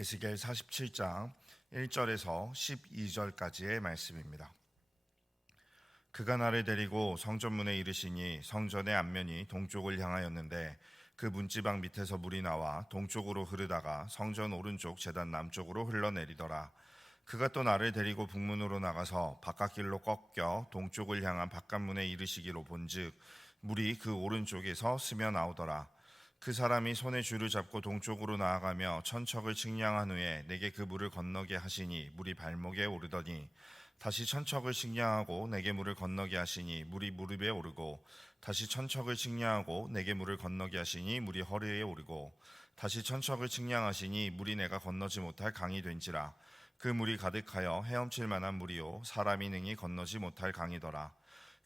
에스겔 47장 1절에서 12절까지의 말씀입니다. 그가 나를 데리고 성전문에 이르시니 성전의 앞면이 동쪽을 향하였는데 그 문지방 밑에서 물이 나와 동쪽으로 흐르다가 성전 오른쪽 제단 남쪽으로 흘러내리더라. 그가 또 나를 데리고 북문으로 나가서 바깥길로 꺾여 동쪽을 향한 바깥문에 이르시기로 본즉 물이 그 오른쪽에서 스며 나오더라. 그 사람이 손에 줄을 잡고 동쪽으로 나아가며 천척을 측량한 후에 내게 그 물을 건너게 하시니 물이 발목에 오르더니 다시 천척을 측량하고 내게 물을 건너게 하시니 물이 무릎에 오르고 다시 천척을 측량하고 내게 물을 건너게 하시니 물이 허리에 오르고 다시 천척을 측량하시니 물이 내가 건너지 못할 강이 된지라. 그 물이 가득하여 헤엄칠 만한 물이요 사람이 능히 건너지 못할 강이더라.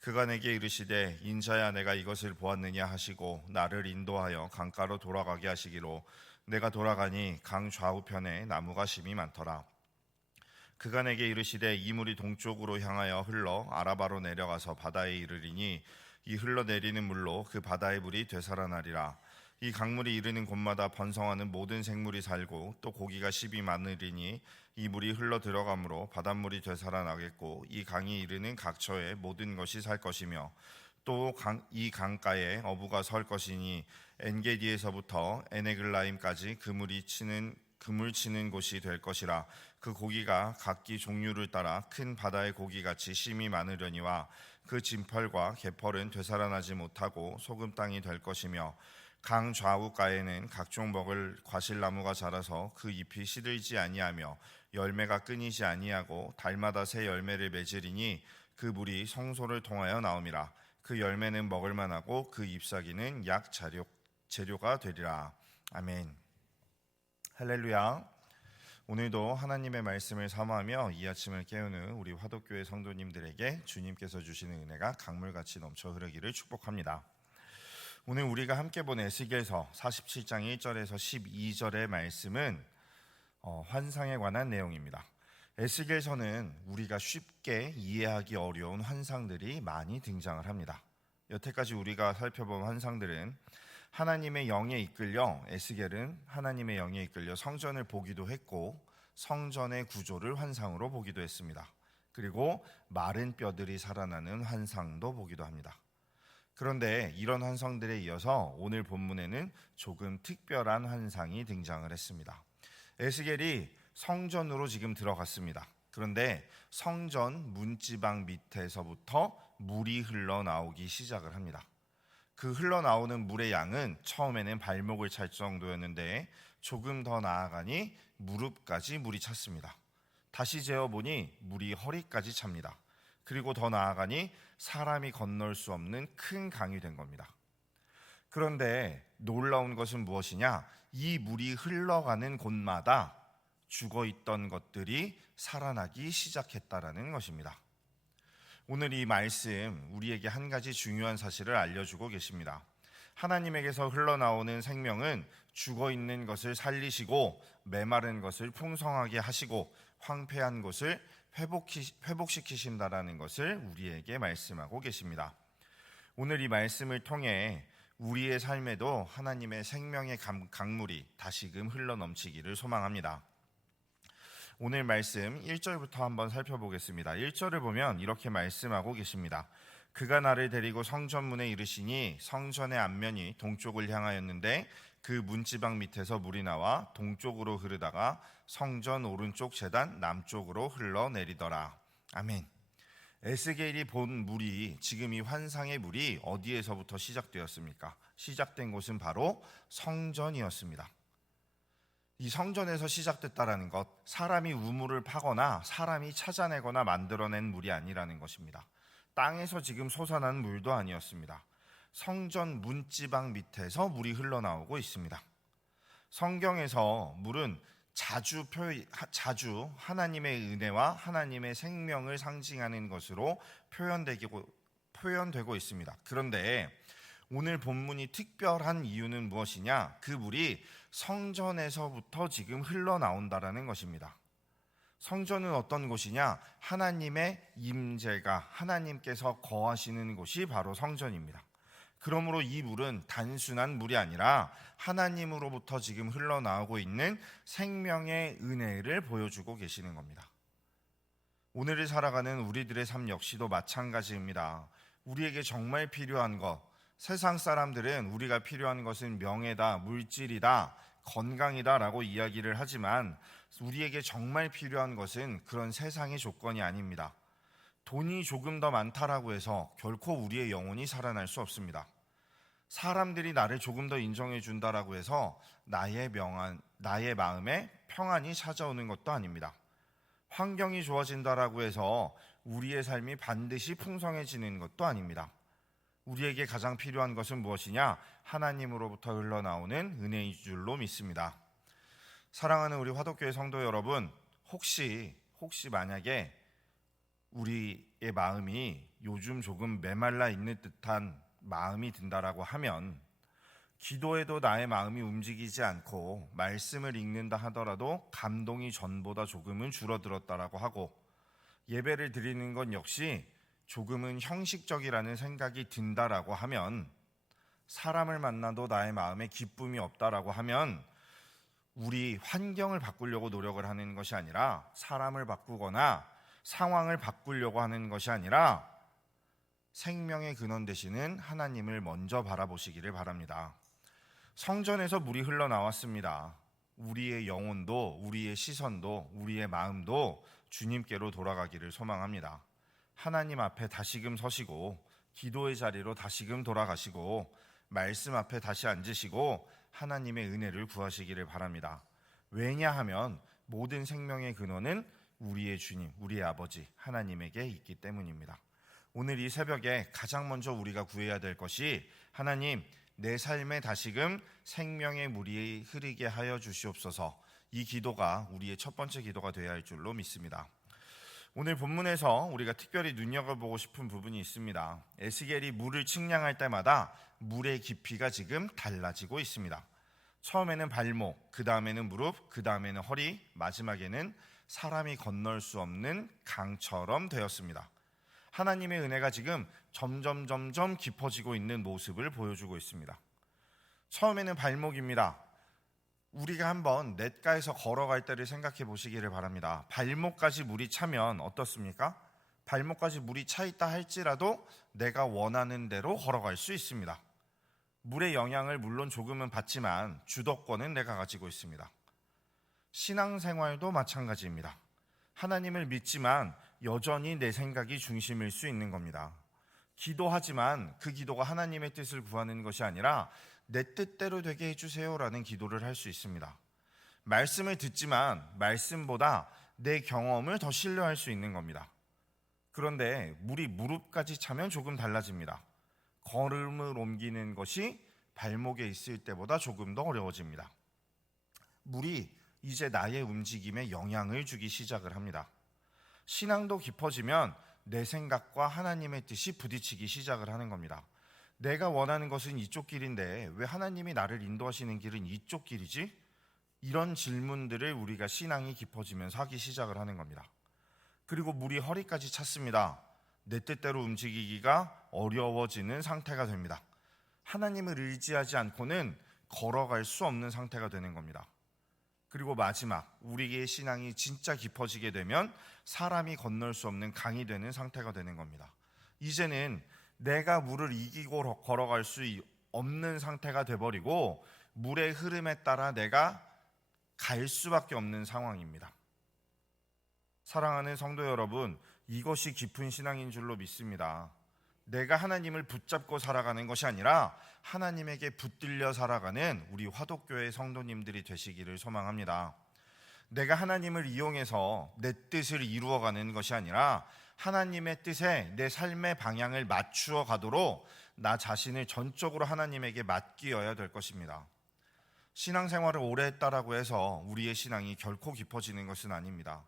그가 내게 이르시되 인자야 내가 이것을 보았느냐 하시고 나를 인도하여 강가로 돌아가게 하시기로 내가 돌아가니 강 좌우편에 나무가 심이 많더라. 그가 내게 이르시되 이 물이 동쪽으로 향하여 흘러 아라바로 내려가서 바다에 이르리니 이 흘러내리는 물로 그 바다의 물이 되살아나리라. 이 강물이 이르는 곳마다 번성하는 모든 생물이 살고 또 고기가 십이 많으리니 이 물이 흘러 들어가므로 바닷물이 되살아나겠고 이 강이 이르는 각처에 모든 것이 살 것이며 또 이 강가에 어부가 설 것이니 엔게디에서부터 에네글라임까지 그물 치는 곳이 될 것이라. 그 고기가 각기 종류를 따라 큰 바다의 고기같이 심이 많으려니와 그 진펄과 개펄은 되살아나지 못하고 소금 땅이 될 것이며 강 좌우가에는 각종 먹을 과실나무가 자라서 그 잎이 시들지 아니하며 열매가 끊이지 아니하고 달마다 새 열매를 맺으리니 그 물이 성소를 통하여 나옴이라. 그 열매는 먹을 만하고 그 잎사귀는 약 재료가 되리라. 아멘. 할렐루야. 오늘도 하나님의 말씀을 사모하며 이 아침을 깨우는 우리 화독교회 성도님들에게 주님께서 주시는 은혜가 강물같이 넘쳐 흐르기를 축복합니다. 오늘 우리가 함께 본 에스겔서 47장 1절에서 12절의 말씀은 환상에 관한 내용입니다. 에스겔서는 우리가 쉽게 이해하기 어려운 환상들이 많이 등장을 합니다. 여태까지 우리가 살펴본 환상들은 하나님의 영에 이끌려 에스겔은 하나님의 영에 이끌려 성전을 보기도 했고 성전의 구조를 환상으로 보기도 했습니다. 그리고 마른 뼈들이 살아나는 환상도 보기도 합니다. 그런데 이런 환상들에 이어서 오늘 본문에는 조금 특별한 환상이 등장을 했습니다. 에스겔이 성전으로 지금 들어갔습니다. 그런데 성전 문지방 밑에서부터 물이 흘러나오기 시작을 합니다. 그 흘러나오는 물의 양은 처음에는 발목을 찰 정도였는데 조금 더 나아가니 무릎까지 물이 찼습니다. 다시 재어보니 물이 허리까지 찹니다. 그리고 더 나아가니 사람이 건널 수 없는 큰 강이 된 겁니다. 그런데 놀라운 것은 무엇이냐? 이 물이 흘러가는 곳마다 죽어있던 것들이 살아나기 시작했다라는 것입니다. 오늘 이 말씀 우리에게 한 가지 중요한 사실을 알려주고 계십니다. 하나님에게서 흘러나오는 생명은 죽어있는 것을 살리시고 메마른 것을 풍성하게 하시고 황폐한 것을 회복시키신다라는 것을 우리에게 말씀하고 계십니다. 오늘 이 말씀을 통해 우리의 삶에도 하나님의 생명의 강물이 다시금 흘러넘치기를 소망합니다. 오늘 말씀 1절부터 한번 살펴보겠습니다. 1절을 보면 이렇게 말씀하고 계십니다. 그가 나를 데리고 성전문에 이르시니 성전의 앞면이 동쪽을 향하였는데 그 문지방 밑에서 물이 나와 동쪽으로 흐르다가 성전 오른쪽 제단 남쪽으로 흘러내리더라. 아멘. 에스겔이 본 물이, 지금 이 환상의 물이 어디에서부터 시작되었습니까? 시작된 곳은 바로 성전이었습니다. 이 성전에서 시작됐다라는 것, 사람이 우물을 파거나 사람이 찾아내거나 만들어낸 물이 아니라는 것입니다. 땅에서 지금 솟아난 물도 아니었습니다. 성전 문지방 밑에서 물이 흘러나오고 있습니다. 성경에서 물은 자주 하나님의 은혜와 하나님의 생명을 상징하는 것으로 표현되고 있습니다. 그런데 오늘 본문이 특별한 이유는 무엇이냐? 그 물이 성전에서부터 지금 흘러나온다라는 것입니다. 성전은 어떤 곳이냐? 하나님의 임재가, 하나님께서 거하시는 곳이 바로 성전입니다. 그러므로 이 물은 단순한 물이 아니라 하나님으로부터 지금 흘러나오고 있는 생명의 은혜를 보여주고 계시는 겁니다. 오늘을 살아가는 우리들의 삶 역시도 마찬가지입니다. 우리에게 정말 필요한 것, 세상 사람들은 우리가 필요한 것은 명예다, 물질이다, 건강이다 라고 이야기를 하지만 우리에게 정말 필요한 것은 그런 세상의 조건이 아닙니다. 돈이 조금 더 많다라고 해서 결코 우리의 영혼이 살아날 수 없습니다. 사람들이 나를 조금 더 인정해 준다라고 해서 나의 마음에 평안이 찾아오는 것도 아닙니다. 환경이 좋아진다라고 해서 우리의 삶이 반드시 풍성해지는 것도 아닙니다. 우리에게 가장 필요한 것은 무엇이냐? 하나님으로부터 흘러나오는 은혜인 줄로 믿습니다. 사랑하는 우리 화독교회 성도 여러분, 혹시 만약에 우리의 마음이 요즘 조금 메말라 있는 듯한 마음이 든다라고 하면, 기도에도 나의 마음이 움직이지 않고 말씀을 읽는다 하더라도 감동이 전보다 조금은 줄어들었다라고 하고, 예배를 드리는 건 역시 조금은 형식적이라는 생각이 든다라고 하면, 사람을 만나도 나의 마음에 기쁨이 없다라고 하면, 우리 환경을 바꾸려고 노력을 하는 것이 아니라, 사람을 바꾸거나 상황을 바꾸려고 하는 것이 아니라 생명의 근원 되시는 하나님을 먼저 바라보시기를 바랍니다. 성전에서 물이 흘러나왔습니다. 우리의 영혼도, 우리의 시선도, 우리의 마음도 주님께로 돌아가기를 소망합니다. 하나님 앞에 다시금 서시고, 기도의 자리로 다시금 돌아가시고, 말씀 앞에 다시 앉으시고 하나님의 은혜를 구하시기를 바랍니다. 왜냐하면 모든 생명의 근원은 우리의 주님, 우리의 아버지 하나님에게 있기 때문입니다. 오늘 이 새벽에 가장 먼저 우리가 구해야 될 것이, 하나님, 내 삶에 다시금 생명의 물이 흐르게 하여 주시옵소서. 이 기도가 우리의 첫 번째 기도가 되어야 할 줄로 믿습니다. 오늘 본문에서 우리가 특별히 눈여겨보고 싶은 부분이 있습니다. 에스겔이 물을 측량할 때마다 물의 깊이가 지금 달라지고 있습니다. 처음에는 발목, 그 다음에는 무릎, 그 다음에는 허리, 마지막에는 사람이 건널 수 없는 강처럼 되었습니다. 하나님의 은혜가 지금 점점 깊어지고 있는 모습을 보여주고 있습니다. 처음에는 발목입니다. 우리가 한번 냇가에서 걸어갈 때를 생각해 보시기를 바랍니다. 발목까지 물이 차면 어떻습니까? 발목까지 물이 차 있다 할지라도 내가 원하는 대로 걸어갈 수 있습니다. 물의 영향을 물론 조금은 받지만 주도권은 내가 가지고 있습니다. 신앙생활도 마찬가지입니다. 하나님을 믿지만 여전히 내 생각이 중심일 수 있는 겁니다. 기도하지만 그 기도가 하나님의 뜻을 구하는 것이 아니라 내 뜻대로 되게 해주세요라는 기도를 할 수 있습니다. 말씀을 듣지만 말씀보다 내 경험을 더 신뢰할 수 있는 겁니다. 그런데 물이 무릎까지 차면 조금 달라집니다. 걸음을 옮기는 것이 발목에 있을 때보다 조금 더 어려워집니다. 물이 이제 나의 움직임에 영향을 주기 시작을 합니다. 신앙도 깊어지면 내 생각과 하나님의 뜻이 부딪히기 시작을 하는 겁니다. 내가 원하는 것은 이쪽 길인데 왜 하나님이 나를 인도하시는 길은 이쪽 길이지? 이런 질문들을 우리가 신앙이 깊어지면서 하기 시작을 하는 겁니다. 그리고 물이 허리까지 찼습니다. 내 뜻대로 움직이기가 어려워지는 상태가 됩니다. 하나님을 의지하지 않고는 걸어갈 수 없는 상태가 되는 겁니다. 그리고 마지막, 우리의 신앙이 진짜 깊어지게 되면 사람이 건널 수 없는 강이 되는 상태가 되는 겁니다. 이제는 내가 물을 이기고 걸어갈 수 없는 상태가 돼버리고 물의 흐름에 따라 내가 갈 수밖에 없는 상황입니다. 사랑하는 성도 여러분, 이것이 깊은 신앙인 줄로 믿습니다. 내가 하나님을 붙잡고 살아가는 것이 아니라 하나님에게 붙들려 살아가는 우리 화독교회 성도님들이 되시기를 소망합니다. 내가 하나님을 이용해서 내 뜻을 이루어가는 것이 아니라 하나님의 뜻에 내 삶의 방향을 맞추어 가도록 나 자신을 전적으로 하나님에게 맡기어야 될 것입니다. 신앙생활을 오래 했다라고 해서 우리의 신앙이 결코 깊어지는 것은 아닙니다.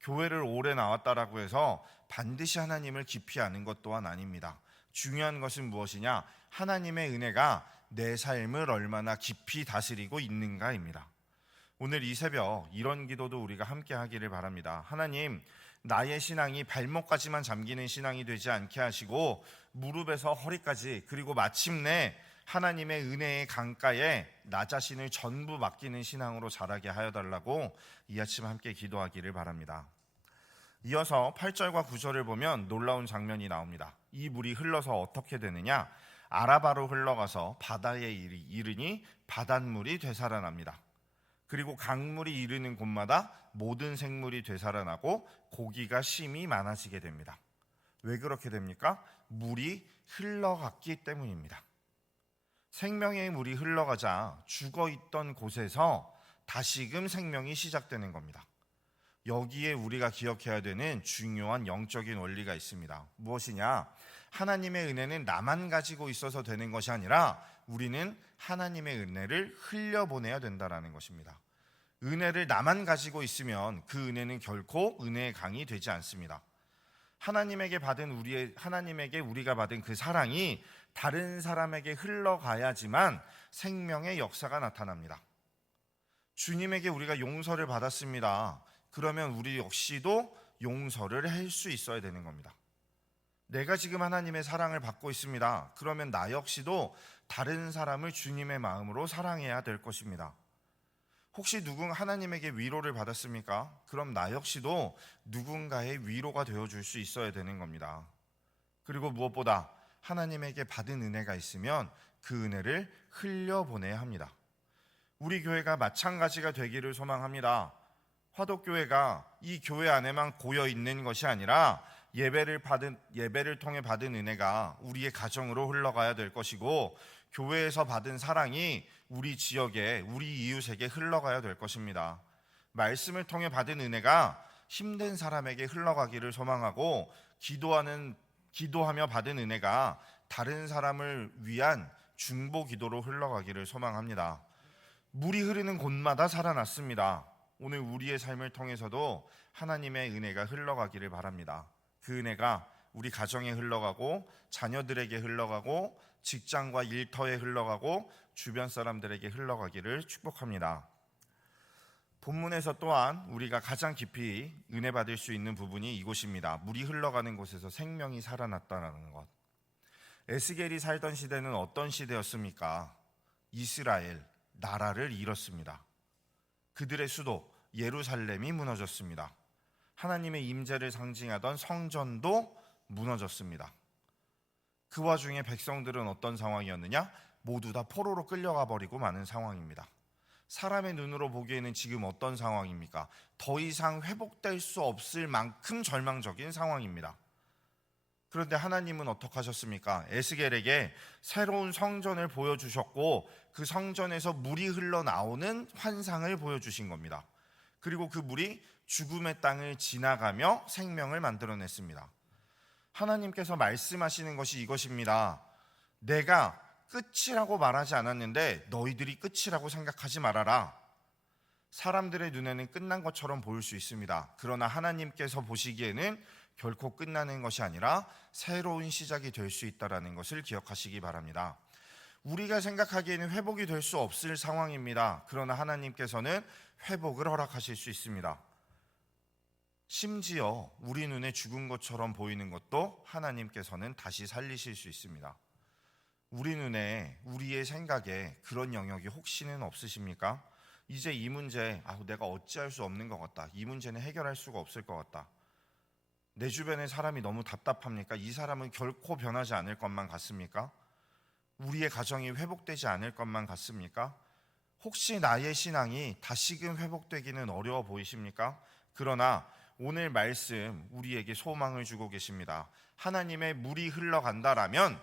교회를 오래 나왔다라고 해서 반드시 하나님을 깊이 아는 것 또한 아닙니다. 중요한 것은 무엇이냐? 하나님의 은혜가 내 삶을 얼마나 깊이 다스리고 있는가입니다. 오늘 이 새벽 이런 기도도 우리가 함께 하기를 바랍니다. 하나님, 나의 신앙이 발목까지만 잠기는 신앙이 되지 않게 하시고 무릎에서 허리까지, 그리고 마침내 하나님의 은혜의 강가에 나 자신을 전부 맡기는 신앙으로 자라게 하여 달라고 이 아침 함께 기도하기를 바랍니다. 이어서 8절과 9절을 보면 놀라운 장면이 나옵니다. 이 물이 흘러서 어떻게 되느냐? 아라바로 흘러가서 바다에 이르니 바닷물이 되살아납니다. 그리고 강물이 이르는 곳마다 모든 생물이 되살아나고 고기가 심히 많아지게 됩니다. 왜 그렇게 됩니까? 물이 흘러갔기 때문입니다. 생명의 물이 흘러가자 죽어있던 곳에서 다시금 생명이 시작되는 겁니다. 여기에 우리가 기억해야 되는 중요한 영적인 원리가 있습니다. 무엇이냐? 하나님의 은혜는 나만 가지고 있어서 되는 것이 아니라 우리는 하나님의 은혜를 흘려보내야 된다는 것입니다. 은혜를 나만 가지고 있으면 그 은혜는 결코 은혜의 강이 되지 않습니다. 하나님에게 우리가 받은 그 사랑이 다른 사람에게 흘러가야지만 생명의 역사가 나타납니다. 주님에게 우리가 용서를 받았습니다. 그러면 우리 역시도 용서를 할 수 있어야 되는 겁니다. 내가 지금 하나님의 사랑을 받고 있습니다. 그러면 나 역시도 다른 사람을 주님의 마음으로 사랑해야 될 것입니다. 혹시 하나님에게 위로를 받았습니까? 그럼 나 역시도 누군가의 위로가 되어줄 수 있어야 되는 겁니다. 그리고 무엇보다 하나님에게 받은 은혜가 있으면 그 은혜를 흘려보내야 합니다. 우리 교회가 마찬가지가 되기를 소망합니다. 화독교회가 이 교회 안에만 고여 있는 것이 아니라 예배를 통해 받은 은혜가 우리의 가정으로 흘러가야 될 것이고, 교회에서 받은 사랑이 우리 지역에, 우리 이웃에게 흘러가야 될 것입니다. 말씀을 통해 받은 은혜가 힘든 사람에게 흘러가기를 소망하고, 기도하며 받은 은혜가 다른 사람을 위한 중보 기도로 흘러가기를 소망합니다. 물이 흐르는 곳마다 살아났습니다. 오늘 우리의 삶을 통해서도 하나님의 은혜가 흘러가기를 바랍니다. 그 은혜가 우리 가정에 흘러가고, 자녀들에게 흘러가고, 직장과 일터에 흘러가고, 주변 사람들에게 흘러가기를 축복합니다. 본문에서 또한 우리가 가장 깊이 은혜 받을 수 있는 부분이 이곳입니다. 물이 흘러가는 곳에서 생명이 살아났다는 것. 에스겔이 살던 시대는 어떤 시대였습니까? 이스라엘, 나라를 잃었습니다. 그들의 수도 예루살렘이 무너졌습니다. 하나님의 임재를 상징하던 성전도 무너졌습니다. 그 와중에 백성들은 어떤 상황이었느냐? 모두 다 포로로 끌려가 버리고 마는 상황입니다. 사람의 눈으로 보기에는 지금 어떤 상황입니까? 더 이상 회복될 수 없을 만큼 절망적인 상황입니다. 그런데 하나님은 어떻게 하셨습니까? 에스겔에게 새로운 성전을 보여주셨고, 그 성전에서 물이 흘러나오는 환상을 보여주신 겁니다. 그리고 그 물이 죽음의 땅을 지나가며 생명을 만들어냈습니다. 하나님께서 말씀하시는 것이 이것입니다. 내가 끝이라고 말하지 않았는데 너희들이 끝이라고 생각하지 말아라. 사람들의 눈에는 끝난 것처럼 보일 수 있습니다. 그러나 하나님께서 보시기에는 결코 끝나는 것이 아니라 새로운 시작이 될 수 있다는 것을 기억하시기 바랍니다. 우리가 생각하기에는 회복이 될 수 없을 상황입니다. 그러나 하나님께서는 회복을 허락하실 수 있습니다. 심지어 우리 눈에 죽은 것처럼 보이는 것도 하나님께서는 다시 살리실 수 있습니다. 우리 눈에, 우리의 생각에 그런 영역이 혹시는 없으십니까? 이제 이 문제, 내가 어찌할 수 없는 것 같다. 이 문제는 해결할 수가 없을 것 같다. 내 주변의 사람이 너무 답답합니까? 이 사람은 결코 변하지 않을 것만 같습니까? 우리의 가정이 회복되지 않을 것만 같습니까? 혹시 나의 신앙이 다시금 회복되기는 어려워 보이십니까? 그러나 오늘 말씀 우리에게 소망을 주고 계십니다. 하나님의 물이 흘러간다라면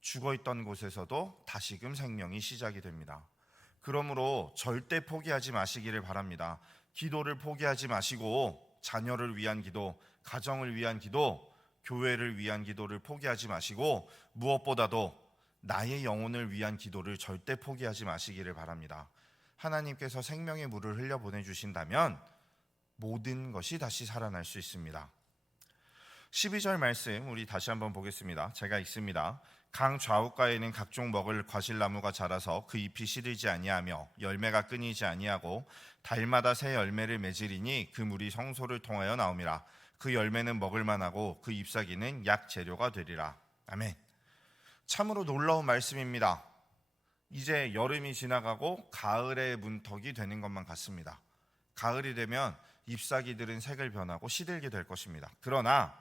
죽어있던 곳에서도 다시금 생명이 시작이 됩니다. 그러므로 절대 포기하지 마시기를 바랍니다. 기도를 포기하지 마시고, 자녀를 위한 기도, 가정을 위한 기도, 교회를 위한 기도를 포기하지 마시고, 무엇보다도 나의 영혼을 위한 기도를 절대 포기하지 마시기를 바랍니다. 하나님께서 생명의 물을 흘려 보내주신다면 모든 것이 다시 살아날 수 있습니다. 12절 말씀 우리 다시 한번 보겠습니다. 제가 읽습니다. 강 좌우가에는 각종 먹을 과실나무가 자라서 그 잎이 시들지 아니하며 열매가 끊이지 아니하고 달마다 새 열매를 맺으리니 그 물이 성소를 통하여 나옴이라. 그 열매는 먹을 만하고 그 잎사귀는 약 재료가 되리라. 아멘. 참으로 놀라운 말씀입니다. 이제 여름이 지나가고 가을의 문턱이 되는 것만 같습니다. 가을이 되면 잎사귀들은 색을 변하고 시들게 될 것입니다. 그러나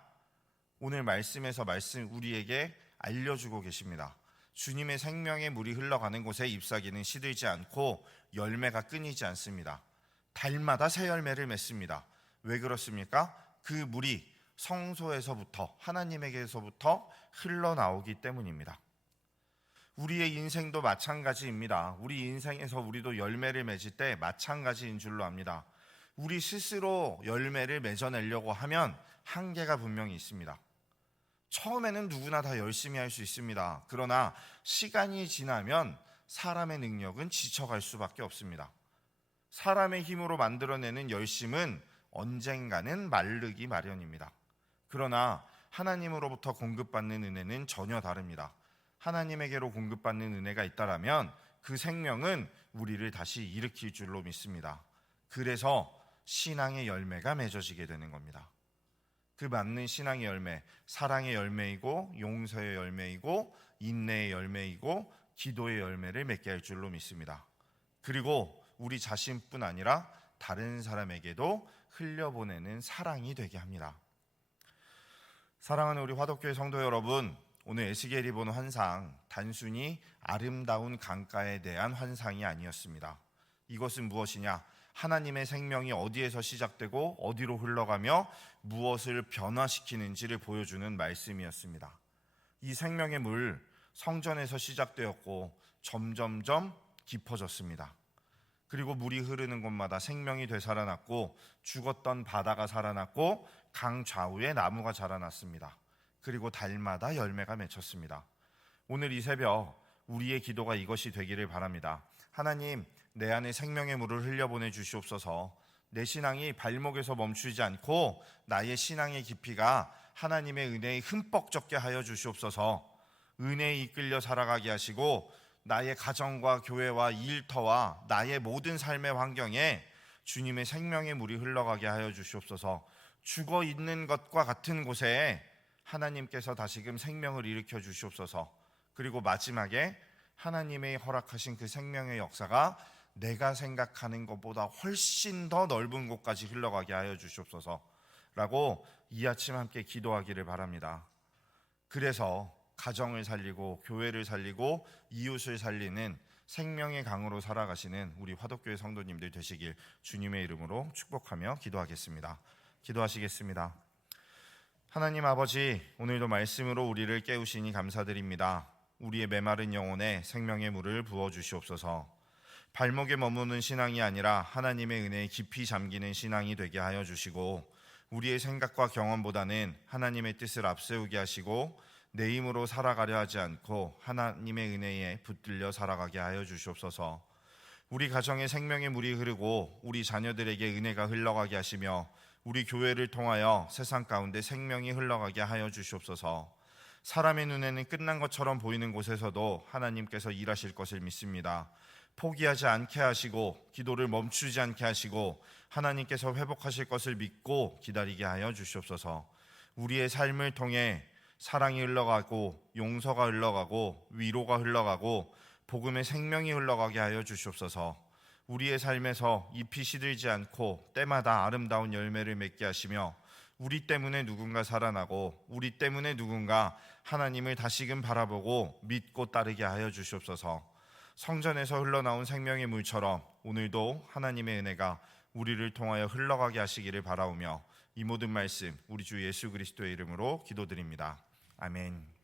오늘 말씀에서 우리에게 알려주고 계십니다. 주님의 생명의 물이 흘러가는 곳에 잎사귀는 시들지 않고 열매가 끊이지 않습니다. 달마다 새 열매를 맺습니다. 왜 그렇습니까? 그 물이 성소에서부터, 하나님에게서부터 흘러나오기 때문입니다. 우리의 인생도 마찬가지입니다. 우리 인생에서 우리도 열매를 맺을 때 마찬가지인 줄로 압니다. 우리 스스로 열매를 맺어내려고 하면 한계가 분명히 있습니다. 처음에는 누구나 다 열심히 할 수 있습니다. 그러나 시간이 지나면 사람의 능력은 지쳐갈 수밖에 없습니다. 사람의 힘으로 만들어내는 열심은 언젠가는 마르기 마련입니다. 그러나 하나님으로부터 공급받는 은혜는 전혀 다릅니다. 하나님에게로 공급받는 은혜가 있다라면 그 생명은 우리를 다시 일으킬 줄로 믿습니다. 그래서 신앙의 열매가 맺어지게 되는 겁니다. 그 맞는 신앙의 열매, 사랑의 열매이고 용서의 열매이고 인내의 열매이고 기도의 열매를 맺게 할 줄로 믿습니다. 그리고 우리 자신뿐 아니라 다른 사람에게도 흘려보내는 사랑이 되게 합니다. 사랑하는 우리 화덕교회 성도 여러분, 오늘 에스겔이 본 환상, 단순히 아름다운 강가에 대한 환상이 아니었습니다. 이것은 무엇이냐? 하나님의 생명이 어디에서 시작되고 어디로 흘러가며 무엇을 변화시키는지를 보여주는 말씀이었습니다. 이 생명의 물, 성전에서 시작되었고 점점점 깊어졌습니다. 그리고 물이 흐르는 곳마다 생명이 되살아났고 죽었던 바다가 살아났고 강 좌우에 나무가 자라났습니다. 그리고 달마다 열매가 맺혔습니다. 오늘 이 새벽 우리의 기도가 이것이 되기를 바랍니다. 하나님, 내 안에 생명의 물을 흘려보내 주시옵소서. 내 신앙이 발목에서 멈추지 않고 나의 신앙의 깊이가 하나님의 은혜에 흠뻑 젖게 하여 주시옵소서. 은혜에 이끌려 살아가게 하시고 나의 가정과 교회와 일터와 나의 모든 삶의 환경에 주님의 생명의 물이 흘러가게 하여 주시옵소서. 죽어 있는 것과 같은 곳에 하나님께서 다시금 생명을 일으켜 주시옵소서. 그리고 마지막에 하나님의 허락하신 그 생명의 역사가 내가 생각하는 것보다 훨씬 더 넓은 곳까지 흘러가게 하여 주시옵소서 라고 이 아침 함께 기도하기를 바랍니다. 그래서 가정을 살리고 교회를 살리고 이웃을 살리는 생명의 강으로 살아가시는 우리 화덕교회 성도님들 되시길 주님의 이름으로 축복하며 기도하겠습니다. 기도하시겠습니다. 하나님 아버지, 오늘도 말씀으로 우리를 깨우시니 감사드립니다. 우리의 메마른 영혼에 생명의 물을 부어주시옵소서. 발목에 머무는 신앙이 아니라 하나님의 은혜에 깊이 잠기는 신앙이 되게 하여 주시고 우리의 생각과 경험보다는 하나님의 뜻을 앞세우게 하시고 내 힘으로 살아가려 하지 않고 하나님의 은혜에 붙들려 살아가게 하여 주시옵소서. 우리 가정에 생명의 물이 흐르고 우리 자녀들에게 은혜가 흘러가게 하시며 우리 교회를 통하여 세상 가운데 생명이 흘러가게 하여 주시옵소서. 사람의 눈에는 끝난 것처럼 보이는 곳에서도 하나님께서 일하실 것을 믿습니다. 포기하지 않게 하시고 기도를 멈추지 않게 하시고 하나님께서 회복하실 것을 믿고 기다리게 하여 주시옵소서. 우리의 삶을 통해 사랑이 흘러가고 용서가 흘러가고 위로가 흘러가고 복음의 생명이 흘러가게 하여 주시옵소서. 우리의 삶에서 잎이 시들지 않고 때마다 아름다운 열매를 맺게 하시며 우리 때문에 누군가 살아나고 우리 때문에 누군가 하나님을 다시금 바라보고 믿고 따르게 하여 주시옵소서. 성전에서 흘러나온 생명의 물처럼 오늘도 하나님의 은혜가 우리를 통하여 흘러가게 하시기를 바라오며 이 모든 말씀 우리 주 예수 그리스도의 이름으로 기도드립니다. 아멘.